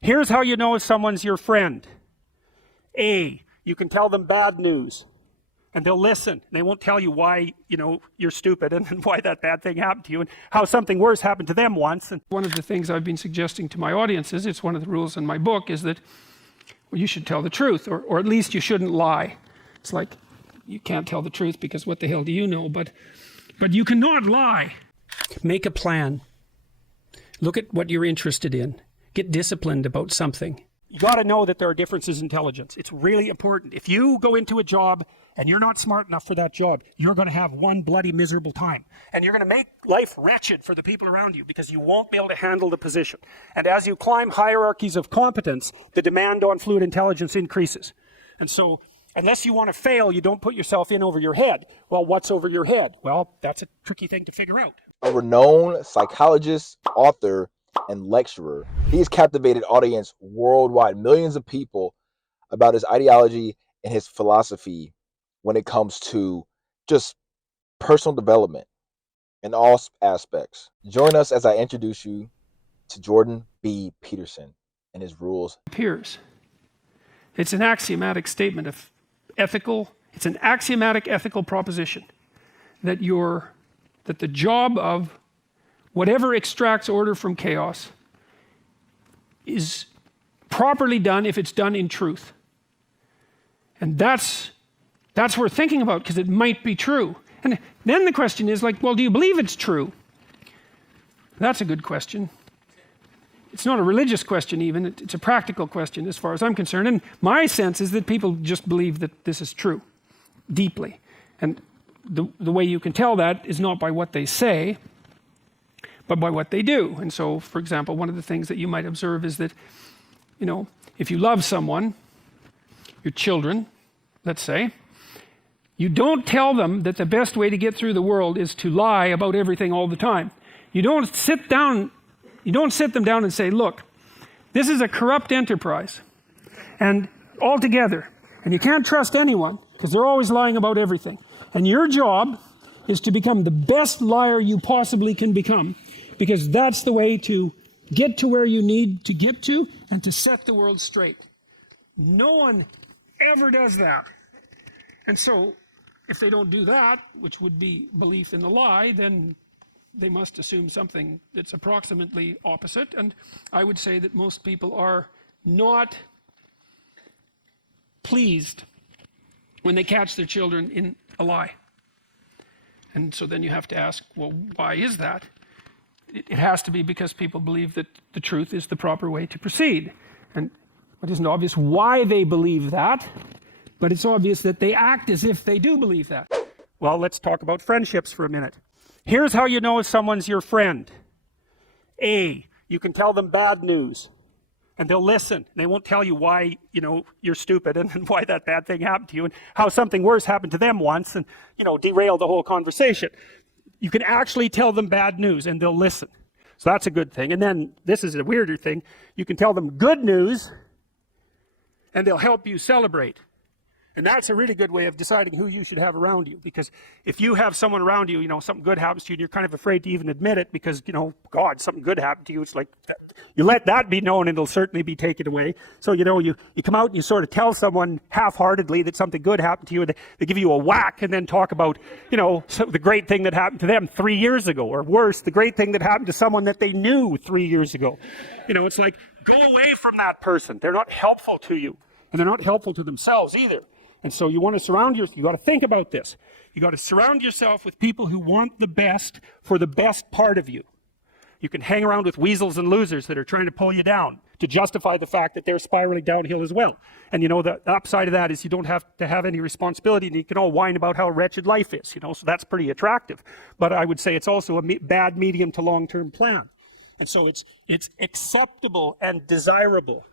Here's how you know if someone's your friend. A, you can tell them bad news and they'll listen. They won't tell you why, you're stupid and why that bad thing happened to you and how something worse happened to them once. And one of the things I've been suggesting to my audiences, it's one of the rules in my book, is that you should tell the truth, or at least you shouldn't lie. It's like, you can't tell the truth because what the hell do you know? But you cannot lie. Make a plan. Look at what you're interested in. Get disciplined about something. You got to know that there are differences in intelligence. It's really important. If you go into a job and you're not smart enough for that job, you're going to have one bloody miserable time. And you're going to make life wretched for the people around you because you won't be able to handle the position. And as you climb hierarchies of competence, the demand on fluid intelligence increases. And so, unless you want to fail, you don't put yourself in over your head. Well, what's over your head? Well, that's a tricky thing to figure out. A renowned psychologist, author, and lecturer, he has captivated audience worldwide, millions of people, about his ideology and his philosophy when it comes to just personal development in all aspects. Join us as I introduce you to Jordan B. Peterson and his rules. Appears. It's an axiomatic statement of it's an axiomatic ethical proposition that the job of whatever extracts order from chaos is properly done if it's done in truth. And that's worth thinking about because it might be true. And then the question is like, well, do you believe it's true? That's a good question. It's not a religious question even, it's a practical question as far as I'm concerned. And my sense is that people just believe that this is true, deeply. And the way you can tell that is not by what they say, but by what they do. And so, for example, one of the things that you might observe is that, if you love someone, your children, let's say, you don't tell them that the best way to get through the world is to lie about everything all the time. You don't sit them down and say, look, this is a corrupt enterprise, and altogether, and you can't trust anyone because they're always lying about everything. And your job is to become the best liar you possibly can become, because that's the way to get to where you need to get to and to set the world straight. No one ever does that. And so, if they don't do that, which would be belief in the lie, then they must assume something that's approximately opposite. And I would say that most people are not pleased when they catch their children in a lie. And so then you have to ask, well, why is that? It has to be because people believe that the truth is the proper way to proceed. And it isn't obvious why they believe that, but it's obvious that they act as if they do believe that. Well, let's talk about friendships for a minute. Here's how you know if someone's your friend. A, you can tell them bad news and they'll listen. They won't tell you why, you're stupid and why that bad thing happened to you and how something worse happened to them once and, derail the whole conversation. You can actually tell them bad news and they'll listen. So that's a good thing. And then this is a weirder thing. You can tell them good news and they'll help you celebrate. And that's a really good way of deciding who you should have around you. Because if you have someone around you, something good happens to you and you're kind of afraid to even admit it because, God, something good happened to you. It's like, you let that be known and it'll certainly be taken away. So, you come out and you sort of tell someone half-heartedly that something good happened to you and they give you a whack and then talk about, the great thing that happened to them 3 years ago. Or worse, the great thing that happened to someone that they knew 3 years ago. It's like, go away from that person. They're not helpful to you. And they're not helpful to themselves either. And so you want to surround yourself, you got to think about this. You got to surround yourself with people who want the best for the best part of you. You can hang around with weasels and losers that are trying to pull you down to justify the fact that they're spiraling downhill as well. And the upside of that is you don't have to have any responsibility and you can all whine about how wretched life is, so that's pretty attractive. But I would say it's also a bad medium to long-term plan. And so it's acceptable and desirable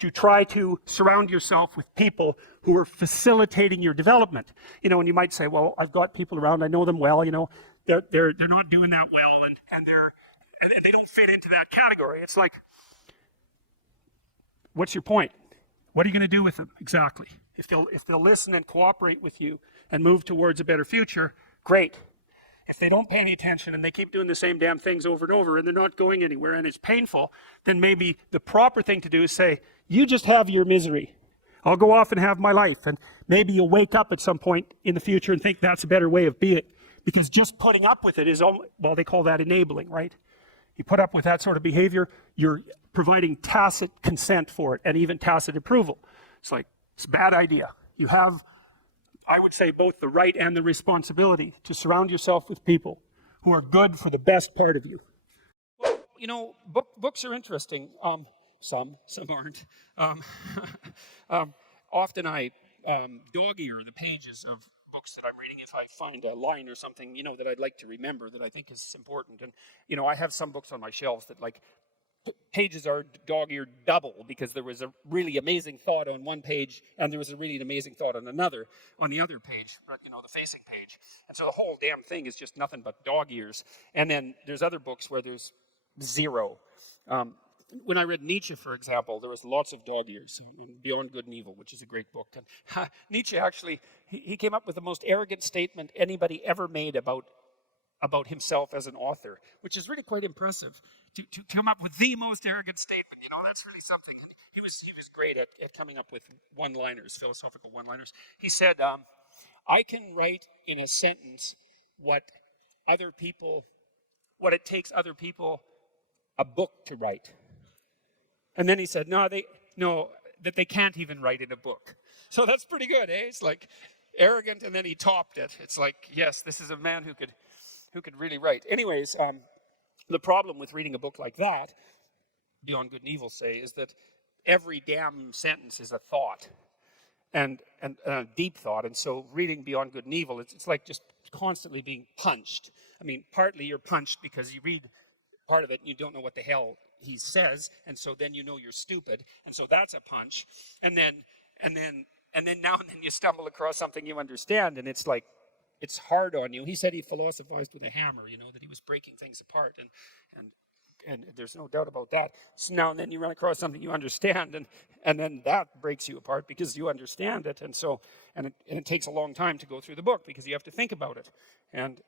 to try to surround yourself with people who are facilitating your development. And you might say, well, I've got people around, I know them well, they're not doing that well and they don't fit into that category. It's like, what's your point? What are you going to do with them exactly? If they'll listen and cooperate with you and move towards a better future, great. if they don't pay any attention and they keep doing the same damn things over and over and they're not going anywhere and it's painful, then maybe the proper thing to do is say, you just have your misery. I'll go off and have my life. And maybe you'll wake up at some point in the future and think that's a better way of being. Because just putting up with it is, well, they call that enabling, right? You put up with that sort of behavior, you're providing tacit consent for it and even tacit approval. It's like, it's a bad idea. You have, I would say, both the right and the responsibility to surround yourself with people who are good for the best part of you. Well, you know, books are interesting. Some aren't. Often I dog-ear the pages of books that I'm reading if I find a line or something, you know, that I'd like to remember that I think is important. And, you know, I have some books on my shelves that, like, pages are dog-eared double because there was a really amazing thought on one page and there was a really amazing thought on the other page, you know, the facing page. And so the whole damn thing is just nothing but dog ears. And then there's other books where there's zero. When I read Nietzsche, for example, there was lots of dog ears, Beyond Good and Evil, which is a great book. And Nietzsche actually, he came up with the most arrogant statement anybody ever made about himself as an author, which is really quite impressive. To come up with the most arrogant statement, you know, that's really something. And he was great at coming up with one-liners, philosophical one-liners. He said, I can write in a sentence what it takes other people a book to write. And then he said, that they can't even write in a book. So that's pretty good, eh? It's like arrogant, and then he topped it. It's like, yes, this is a man who could really write. Anyways, the problem with reading a book like that, Beyond Good and Evil, say, is that every damn sentence is a thought, and a deep thought. And so reading Beyond Good and Evil, it's like just constantly being punched. I mean, partly you're punched because you read part of it and you don't know what the hell he says, and so then you know you're stupid, and so that's a punch. And then now and then you stumble across something you understand, and it's like, it's hard on you. He said he philosophized with a hammer, you know, that he was breaking things apart, and there's no doubt about that. So now and then you run across something you understand, and then that breaks you apart because you understand it, and it takes a long time to go through the book because you have to think about it, and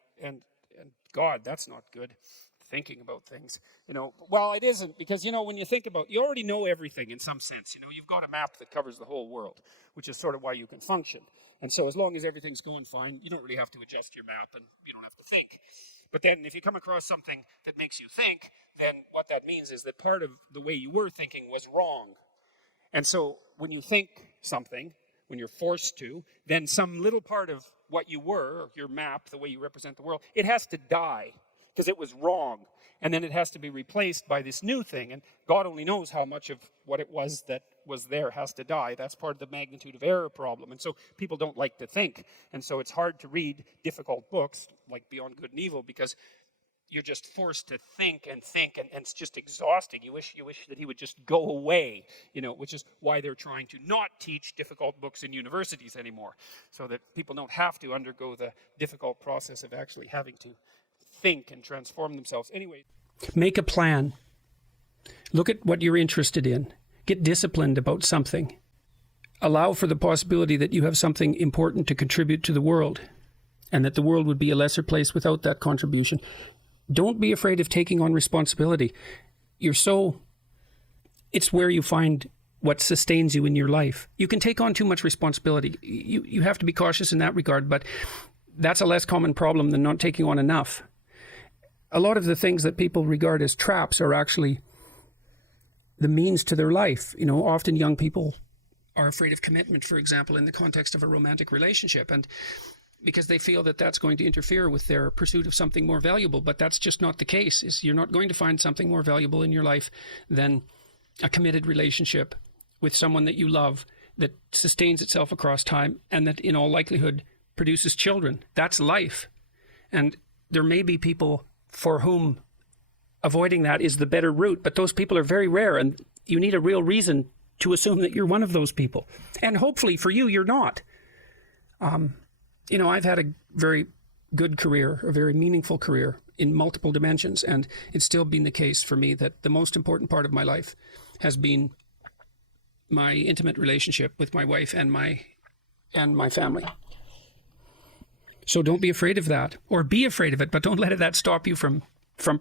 God, that's not good. Thinking about things, you know. Well, it isn't, because, you know, when you think about, you already know everything in some sense. You know, you've got a map that covers the whole world, which is sort of why you can function. And so as long as everything's going fine, you don't really have to adjust your map, and you don't have to think. But then if you come across something that makes you think, then what that means is that part of the way you were thinking was wrong. And so when you think something, when you're forced to, then some little part of what you were, your map, the way you represent the world, it has to die, because it was wrong, and then it has to be replaced by this new thing, and God only knows how much of what it was that was there has to die. That's part of the magnitude of error problem, and so people don't like to think, and so it's hard to read difficult books like Beyond Good and Evil because you're just forced to think, and it's just exhausting. You wish that he would just go away, you know, which is why they're trying to not teach difficult books in universities anymore, so that people don't have to undergo the difficult process of actually having to think and transform themselves. Anyway, make a plan. Look at what you're interested in. Get disciplined about something. Allow for the possibility that you have something important to contribute to the world, and that the world would be a lesser place without that contribution. Don't be afraid of taking on responsibility. It's where you find what sustains you in your life. You can take on too much responsibility. You have to be cautious in that regard, but that's a less common problem than not taking on enough. A lot of the things that people regard as traps are actually the means to their life. You know, often young people are afraid of commitment, for example, in the context of a romantic relationship, and because they feel that that's going to interfere with their pursuit of something more valuable. But that's just not the case. You're not going to find something more valuable in your life than a committed relationship with someone that you love, that sustains itself across time, and that in all likelihood produces children. That's life. And there may be people for whom avoiding that is the better route, but those people are very rare, and you need a real reason to assume that you're one of those people. And hopefully for you, you're not. You know, I've had a very good career, a very meaningful career in multiple dimensions, and it's still been the case for me that the most important part of my life has been my intimate relationship with my wife and my family. So don't be afraid of that, or be afraid of it, but don't let that stop you from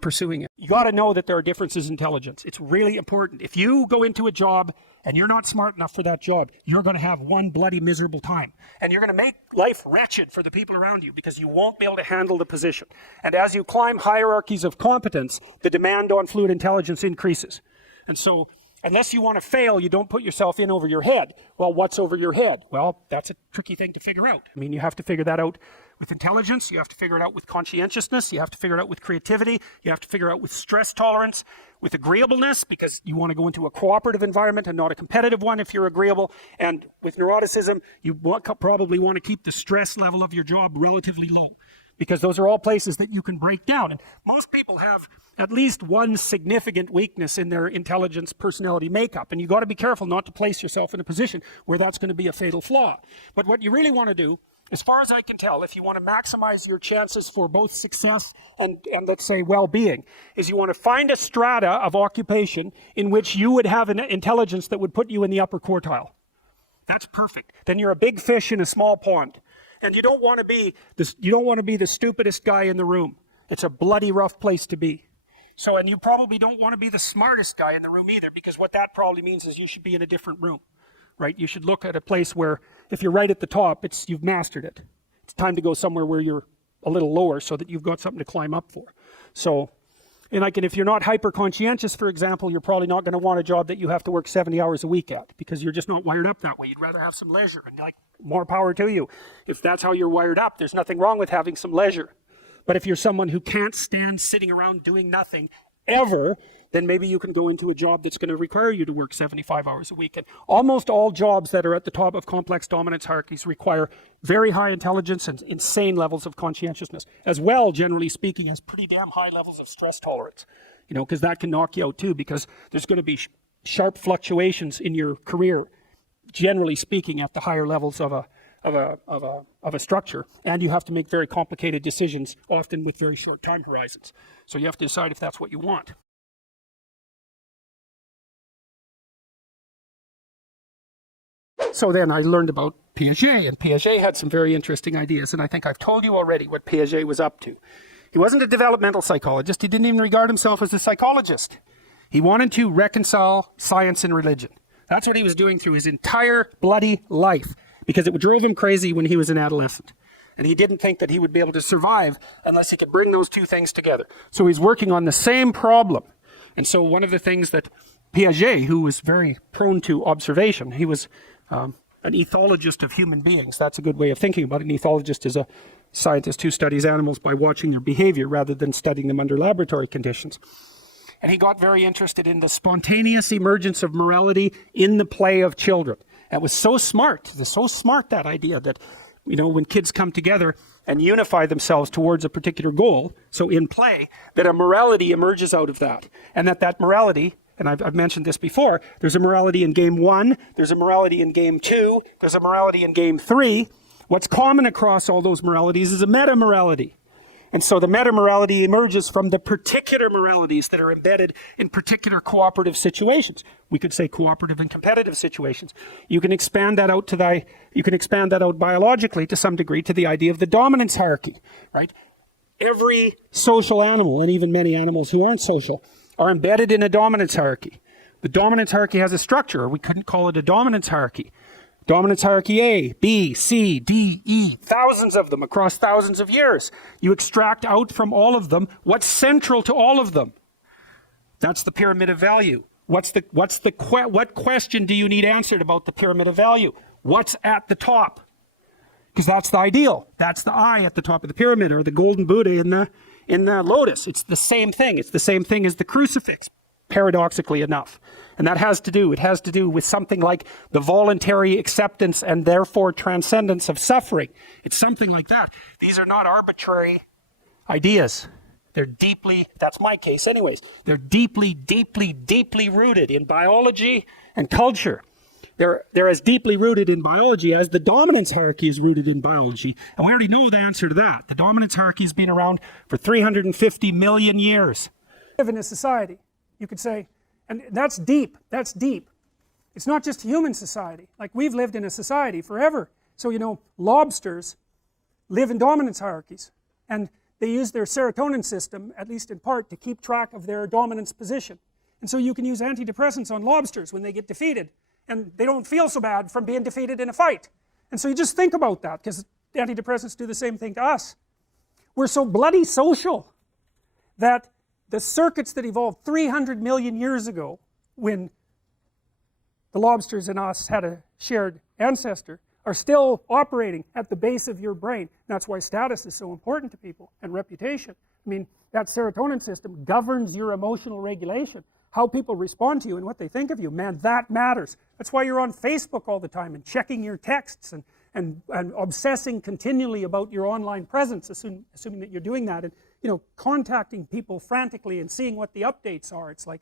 pursuing it. You got to know that there are differences in intelligence. It's really important. If you go into a job and you're not smart enough for that job, you're going to have one bloody miserable time. And you're going to make life wretched for the people around you because you won't be able to handle the position. And as you climb hierarchies of competence, the demand on fluid intelligence increases. And so, unless you want to fail, you don't put yourself in over your head. Well, what's over your head? Well, that's a tricky thing to figure out. I mean, you have to figure that out with intelligence, you have to figure it out with conscientiousness, you have to figure it out with creativity, you have to figure it out with stress tolerance, with agreeableness, because you want to go into a cooperative environment and not a competitive one if you're agreeable, and with neuroticism, you probably want to keep the stress level of your job relatively low, because those are all places that you can break down. And most people have at least one significant weakness in their intelligence personality makeup, and you've got to be careful not to place yourself in a position where that's going to be a fatal flaw. But what you really want to do, as far as I can tell, if you want to maximize your chances for both success and let's say well-being, is you want to find a strata of occupation in which you would have an intelligence that would put you in the upper quartile. That's perfect. Then you're a big fish in a small pond. And you don't want to be the stupidest guy in the room. It's a bloody rough place to be. So, and you probably don't want to be the smartest guy in the room either, because what that probably means is you should be in a different room, right? You should look at a place where, if you're right at the top, you've mastered it. It's time to go somewhere where you're a little lower so that you've got something to climb up for. So, and if you're not hyper conscientious, for example, you're probably not going to want a job that you have to work 70 hours a week at, because you're just not wired up that way. You'd rather have some leisure, and more power to you. If that's how you're wired up, there's nothing wrong with having some leisure. But if you're someone who can't stand sitting around doing nothing ever, then maybe you can go into a job that's going to require you to work 75 hours a week. And almost all jobs that are at the top of complex dominance hierarchies require very high intelligence and insane levels of conscientiousness, as well, generally speaking, as pretty damn high levels of stress tolerance. Because that can knock you out too, because there's going to be sharp fluctuations in your career, generally speaking, at the higher levels of a structure, and you have to make very complicated decisions, often with very short time horizons. So you have to decide if that's what you want. So then I learned about Piaget, and Piaget had some very interesting ideas, and I think I've told you already what Piaget was up to. He wasn't a developmental psychologist. He didn't even regard himself as a psychologist. He wanted to reconcile science and religion. That's what he was doing through his entire bloody life, because it drove him crazy when he was an adolescent. And he didn't think that he would be able to survive unless he could bring those two things together. So he's working on the same problem. And so one of the things that Piaget, who was very prone to observation, he was an ethologist of human beings. That's a good way of thinking about it. An ethologist is a scientist who studies animals by watching their behavior rather than studying them under laboratory conditions. And he got very interested in the spontaneous emergence of morality in the play of children. That was so smart, that idea that, when kids come together and unify themselves towards a particular goal, so in play, that a morality emerges out of that. And that morality, and I've mentioned this before, there's a morality in game 1, there's a morality in game 2, there's a morality in game 3. What's common across all those moralities is a meta-morality. And so the meta-morality emerges from the particular moralities that are embedded in particular cooperative situations. We could say cooperative and competitive situations. You can expand that out biologically to some degree to the idea of the dominance hierarchy, right? Every social animal, and even many animals who aren't social, are embedded in a dominance hierarchy. The dominance hierarchy has a structure. We couldn't call it a dominance hierarchy. Dominance hierarchy A, B, C, D, E, thousands of them across thousands of years. You extract out from all of them what's central to all of them. That's the pyramid of value. What question do you need answered about the pyramid of value? What's at the top? Because that's the ideal. That's the eye at the top of the pyramid, or the golden Buddha in the lotus. It's the same thing. It's the same thing as the crucifix, paradoxically enough. And it has to do with something like the voluntary acceptance and therefore transcendence of suffering. It's something like that. These are not arbitrary ideas. They're deeply, that's my case anyways, they're deeply, deeply, deeply rooted in biology and culture. They're as deeply rooted in biology as the dominance hierarchy is rooted in biology. And we already know the answer to that. The dominance hierarchy has been around for 350 million years. We live in a society, you could say, and that's deep, It's not just human society. Like, we've lived in a society forever. So, lobsters, live in dominance hierarchies, and they use their serotonin system, at least in part, to keep track of their dominance position. And so you can use antidepressants on lobsters when they get defeated, and they don't feel so bad from being defeated in a fight. And so you just think about that, because antidepressants do the same thing to us. We're so bloody social that the circuits that evolved 300 million years ago, when the lobsters and us had a shared ancestor, are still operating at the base of your brain. That's why status is so important to people, and reputation. I mean, that serotonin system governs your emotional regulation. How people respond to you and what they think of you, man, that matters. That's why you're on Facebook all the time and checking your texts and obsessing continually about your online presence, assuming that you're doing that, and contacting people frantically and seeing what the updates are. It's like,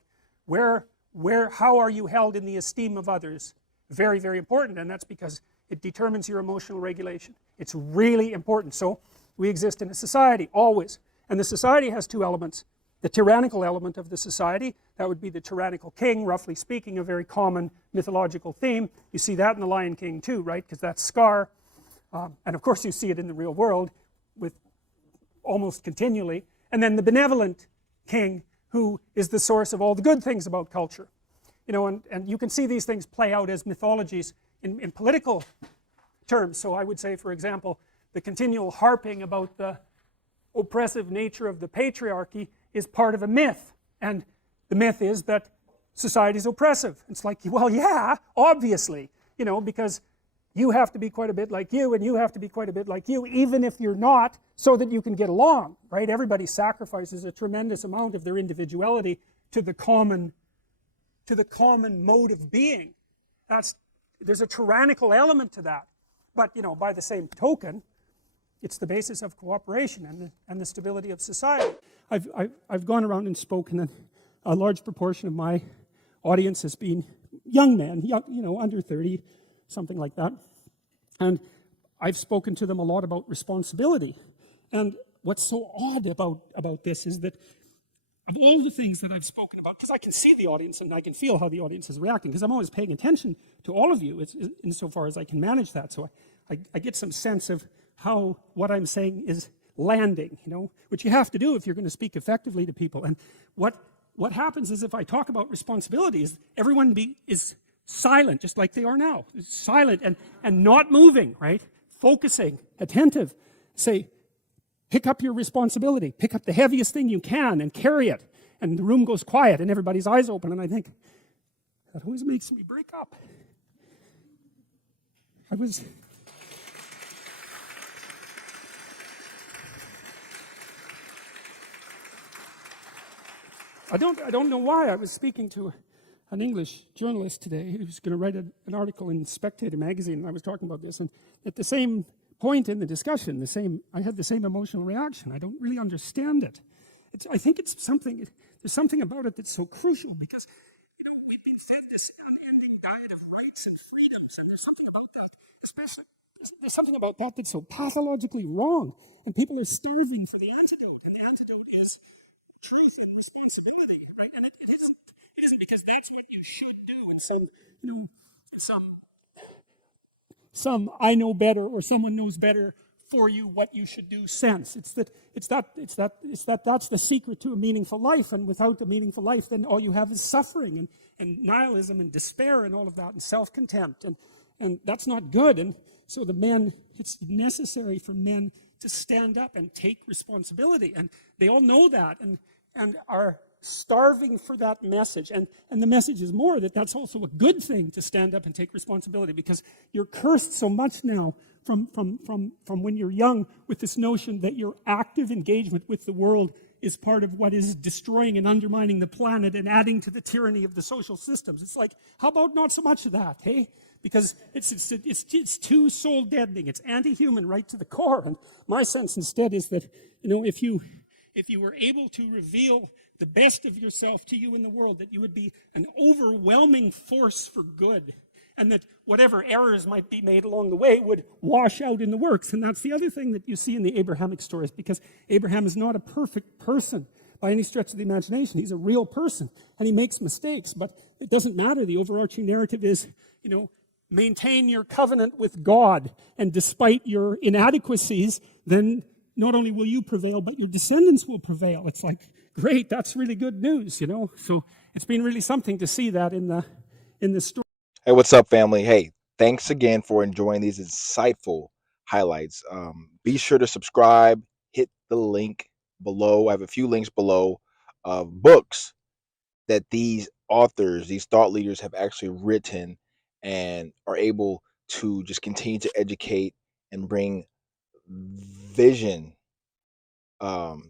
how are you held in the esteem of others? Very, very important, and that's because it determines your emotional regulation. It's really important. So we exist in a society, always. And the society has two elements. The tyrannical element of the society, that would be the tyrannical king, roughly speaking, a very common mythological theme. You see that in the Lion King too, right? Because that's Scar. And of course you see it in the real world with almost continually. And then the benevolent king, who is the source of all the good things about culture. And you can see these things play out as mythologies in political terms. So I would say, for example, the continual harping about the oppressive nature of the patriarchy is part of a myth. And the myth is that society is oppressive. It's like, well, yeah, obviously, because you have to be quite a bit like you, and you have to be quite a bit like you, even if you're not, so that you can get along, right? Everybody sacrifices a tremendous amount of their individuality to the common mode of being. There's a tyrannical element to that. But, by the same token, it's the basis of cooperation and the stability of society. I've gone around and spoken, and a large proportion of my audience has been young men, under 30, something like that. And I've spoken to them a lot about responsibility. And what's so odd about this is that of all the things that I've spoken about, because I can see the audience and I can feel how the audience is reacting, because I'm always paying attention to all of you insofar as I can manage that. So I get some sense of how what I'm saying is landing, which you have to do if you're going to speak effectively to people. And what happens is, if I talk about responsibility, is everyone is silent, just like they are now. Silent and not moving, right? Focusing, attentive. Say, pick up your responsibility. Pick up the heaviest thing you can and carry it. And the room goes quiet and everybody's eyes open. And I think, that always makes me break up. I don't know why. I was speaking to an English journalist today who was going to write an article in Spectator magazine, and I was talking about this, and at the same point in the discussion, I had the same emotional reaction. I don't really understand it. I think there's something about it that's so crucial, because we've been fed this unending diet of rights and freedoms, and there's something about that, especially there's something about that that's so pathologically wrong, and people are starving for the antidote, and the antidote is truth and responsibility, right? And it isn't because that's what you should do in some I know better, or someone knows better for you what you should do sense. It's that's the secret to a meaningful life, and without a meaningful life, then all you have is suffering and nihilism and despair and all of that, and self-contempt, and that's not good. And so it's necessary for men to stand up and take responsibility, and they all know that and are starving for that message. And the message is more that that's also a good thing, to stand up and take responsibility, because you're cursed so much now from when you're young with this notion that your active engagement with the world is part of what is destroying and undermining the planet and adding to the tyranny of the social systems. It's like, how about not so much of that, hey? Because it's too soul deadening. It's anti-human right to the core. And my sense instead is that, if you were able to reveal the best of yourself to you in the world, that you would be an overwhelming force for good, and that whatever errors might be made along the way would wash out in the works. And that's the other thing that you see in the Abrahamic stories, because Abraham is not a perfect person by any stretch of the imagination. He's a real person, and he makes mistakes, but it doesn't matter. The overarching narrative is, maintain your covenant with God, and despite your inadequacies, then not only will you prevail, but your descendants will prevail. It's like, great, that's really good news, you know. So it's been really something to see that in the story. Hey, what's up, family? Hey, thanks again for enjoying these insightful highlights. Be sure to subscribe, hit the link below. I have a few links below of books that these authors, these thought leaders have actually written and are able to just continue to educate and bring vision to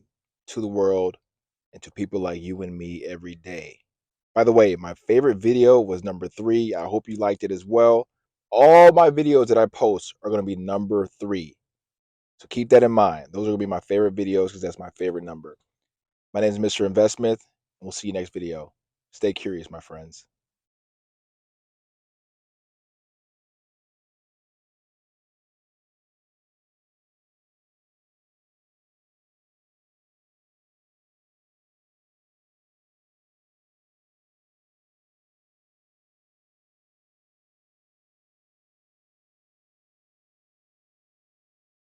the world and to people like you and me every day. By the way, my favorite video was number 3. I hope you liked it as well. All my videos that I post are going to be number 3. So keep that in mind. Those are going to be my favorite videos because that's my favorite number. My name is Mr. Investment, and we'll see you next video. Stay curious, my friends.